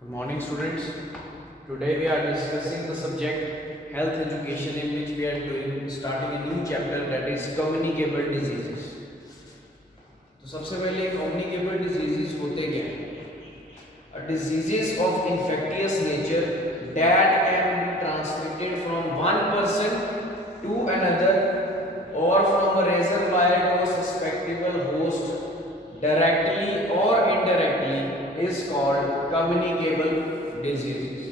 Good morning, students. Today we are discussing the subject health education, in which we are doing starting a new chapter, that is communicable diseases. तो सबसे पहले communicable diseases होते क्या हैं? Diseases of infectious nature that can be transmitted from one person to another or from a reservoir to a susceptible host directly or indirectly is called communicable diseases.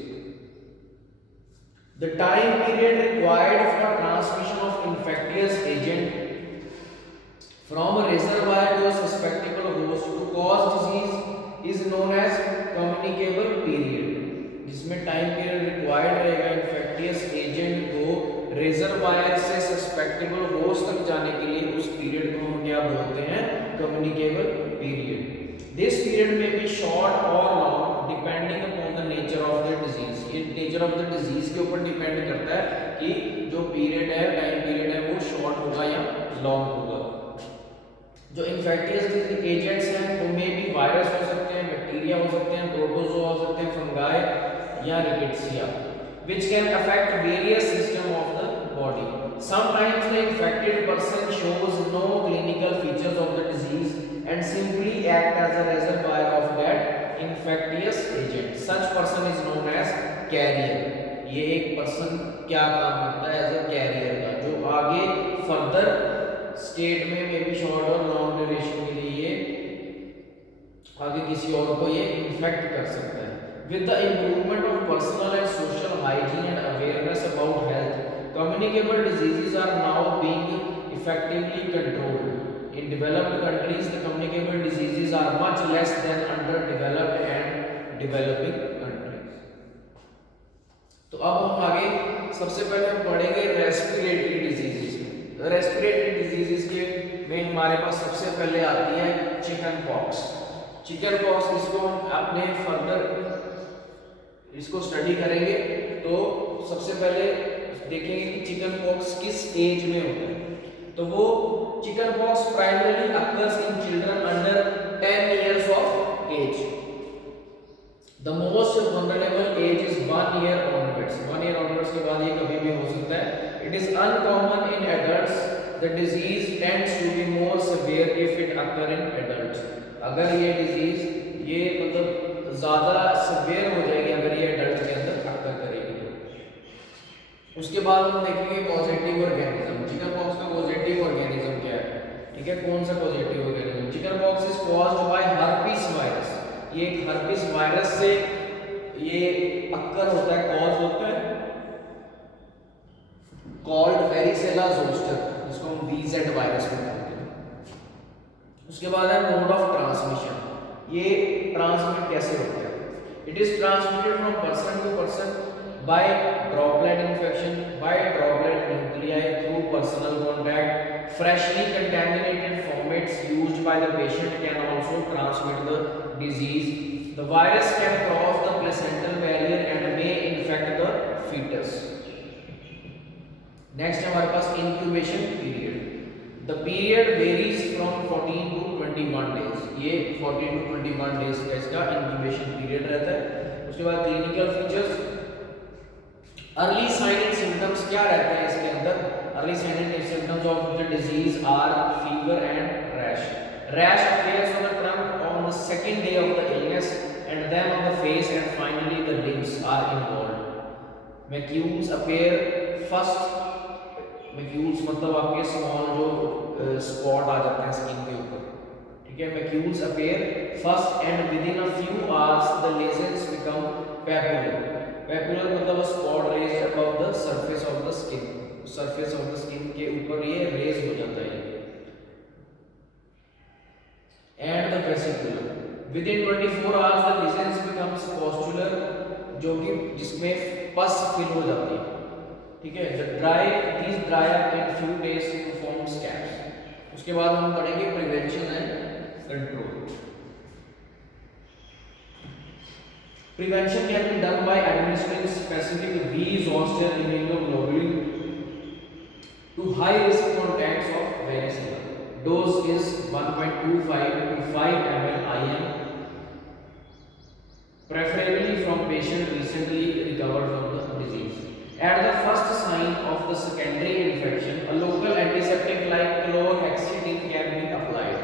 The time period required for transmission of infectious agent from a reservoir to a susceptible host to cause disease is known as communicable period, जिसमें time period required रहेगा infectious agent को reservoir से susceptible host तक जाने के लिए, उस period को हम क्या बोलते हैं? Communicable period. दिस पीरियड में बी शॉर्ट और long depending upon the nature of the disease. ये नेचर ऑफ द डिजीज के ऊपर डिपेंड करता है कि जो पीरियड है, टाइम पीरियड है, वो शॉर्ट होगा या लॉन्ग होगा. जो इन्फेक्टियस एजेंट्स हैं वो में भी वायरस हो सकते हैं, बैक्टीरिया हो सकते हैं, प्रोटोजोआ हो सकते हैं, फंगाई या rickettsia, which can affect various system of the body. Sometimes the infected person shows no clinical features of the disease and simply act as a reservoir of that infectious agent. Such person is known as carrier. ये एक person क्या काम करता है? As a career का, जो आगे further state में मे बी शॉर्ट और लॉन्ग ड्यूरेशन के लिए आगे किसी और को ये इन्फेक्ट कर सकता है. With the improvement of personal and social hygiene and awareness about health, communicable diseases are now being effectively controlled. In developed countries, the communicable diseases are much less than underdeveloped and developing countries. तो अब हम आगे सबसे पहले हम पढ़ेंगे respiratory diseases. Respiratory diseases के में हमारे पास सबसे पहले आती है चिकन पॉक्स. चिकन पॉक्स, इसको हम अपने फर्दर इसको स्टडी करेंगे. तो सबसे पहले देखेंगे कि चिकन पॉक्स किस एज में होता है. तो वो chicken pox primarily occurs in children under 10 years of age. The most vulnerable age is 1 year onwards. 1 year onwards के बाद ये कभी भी हो सकता है. It is uncommon in adults. The disease tends to be more severe if it occur in adults. अगर ये डिजीज ये मतलब ज्यादा सिवियर हो जाएगी अगर ये एडल्ट के अंदर अकर करेगी. उसके बाद हम देखेंगे पॉजिटिव ऑर्गेनिज्म. चिकन पॉक्स का पॉजिटिव ऑर्गेनिज्म क्या है? ठीक है, कौन सा positive organism? Chicken pox is caused bye herpes virus. ये एक हर्पीस वायरस से ये अकर होता है, कॉज होता है, कॉल्ड वेरिसेला जोस्टर, जिसको हम VZ वायरस बोलते हैं. उसके बाद है मोड ऑफ ट्रांसमिशन. ये ट्रांसमिट कैसे होता है? It is transmitted from person to person by droplet infection, by droplet nuclei, through personal contact. Freshly contaminated fomites used by the patient can also transmit the disease. The virus can cross the placental barrier and may infect the foetus. Next हमारे पास incubation period. The period varies from 14 to 21 days. ये 14 to 21 days का इसका incubation period रहता है. उसके बाद clinical features, early sign and symptoms क्या रहते हैं इसके अंदर? Early sign and symptoms of the disease are fever and rash. Rash appears on the trunk on the second day of the illness and then on the face and finally the limbs are involved. Macules appear first. Macules मतलब आपके small जो spot आ जाते हैं skin के ऊपर. ठीक है, macules appear first and within a few hours the lesions become papular. Papular मतलब spot raised above the surface of the skin. Surface of the skin के ऊपर ये रेज हो जाता है. And the vesicular within 24 hours the lesions becomes pustular, जो कि जिसमें पस फिल हो जाती है. ठीक है, these dry up in few days to form scabs. उसके बाद हम पढ़ेंगे prevention and control. Prevention can be done by administering specific V-zoster immunoglobulin to high risk contacts of varicella. Dose is 1.25 to 5 ml IM, preferably patient recently recovered from the disease. At the first sign of the secondary infection, a local antiseptic like chlorhexidine can be applied.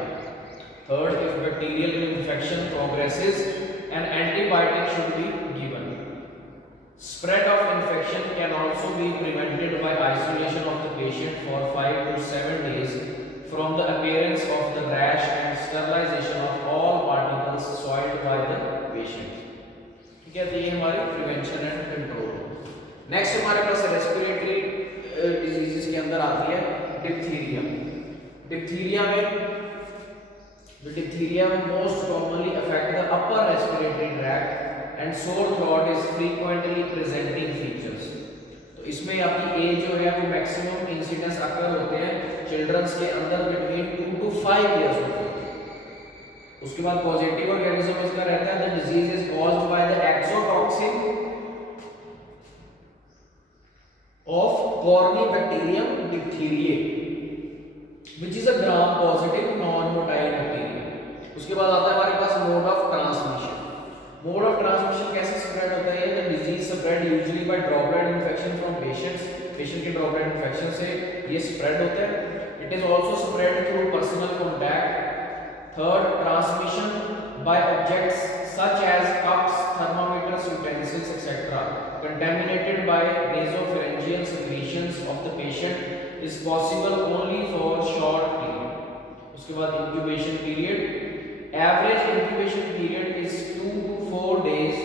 Third, if bacterial infection progresses, an antibiotic should be given. Spread of infection can also be prevented by isolation of the patient for 5 to 7 days from the appearance of the rash and sterilization of all particles soiled by the patient. ठीक है, तो ये हमारे prevention and control. Next हमारे पास respiratory diseases के अंदर आती है डिप्थीरिया। डिप्थीरिया में most commonly affect the upper respiratory tract and sore throat is frequently presenting features। तो इसमें आपकी एज जो है वो मैक्सिमम इंसिडेंस अकर होते हैं चिल्ड्रंस के अंदर बिटवीन 2 to 5 इयर्स होते हैं। उसके बाद पॉजिटिव ऑर्गेनिज्म इसका रहता है the disease is caused by the exotoxin of corynebacterium diphtheriae which is a gram positive non motile bacteria. उसके बाद आता है हमारे पास mode of transmission. Mode of transmission कैसे स्प्रेड होता है? The disease spread usually by droplet infection from patients. Patient के ड्रॉपलेट इन्फेक्शन से ये स्प्रेड होता है। It is also spread through personal contact. Third, transmission by objects such as cups, thermometers, utensils etcetera contaminated by nasopharyngeal secretions of the patient is possible only for short period। उसके बाद incubation period। Average incubation period is 2 to 4 days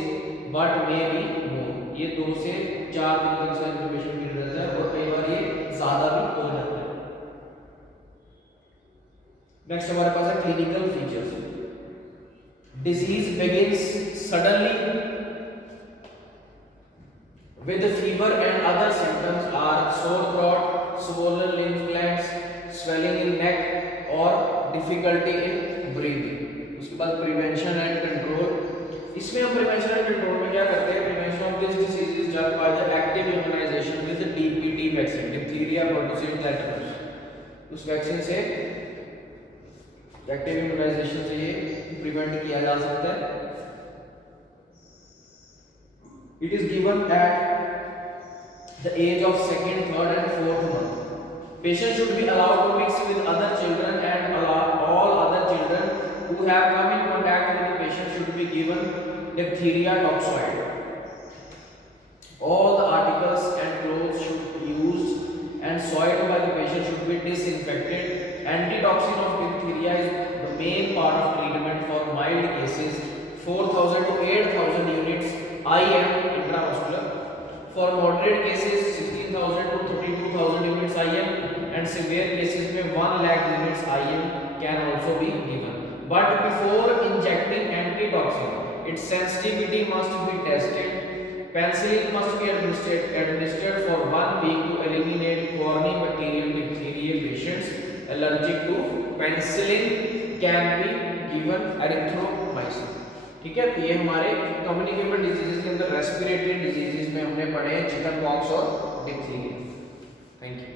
but may be more। ये 2 से 4 दिन तक का incubation period रहता है और कई बार ये ज़्यादा भी हो जाता है। नेक्स्ट हमारे पास है clinical features। Disease begins suddenly with fever and other symptoms are sore throat, swollen lymph glands, swelling in neck or difficulty in breathing। उसके बाद प्रिवेंशन एंड कंट्रोल। इसमें हम प्रिवेंशन एंड कंट्रोल में क्या करते हैं? Prevention of this disease is done by the active immunization with DPT vaccine, diphtheria, pertussis, tetanus. उस vaccine से एक्टिव इम्यूनाइजेशन से ये प्रिवेंट किया जा सकता है। It is given at the age of 2nd, 3rd and 4th month। Patient should be allowed to mix with other children and all other children who have come in contact with the patient should be given diphtheria toxoid। All the articles and clothes should be used and soiled by the patient should be disinfected। Antitoxin of diphtheria is the main part of treatment for mild cases, 4,000 to 8,000 units IM intramuscular। For moderate cases 16,000 to 32,000 units IM and severe cases में 1 lakh units IM can also be given। But before injecting antitoxin, its sensitivity must be tested। Penicillin must be administered for 1 week to eliminate cornybacterial diphtheria patients allergic to penicillin can be given erythromycin। ठीक है, तो ये हमारे communicable diseases के अंदर respiratory diseases में हमने पढ़े हैं चिकन पॉक्स और डिप्थीरिया। Thank you.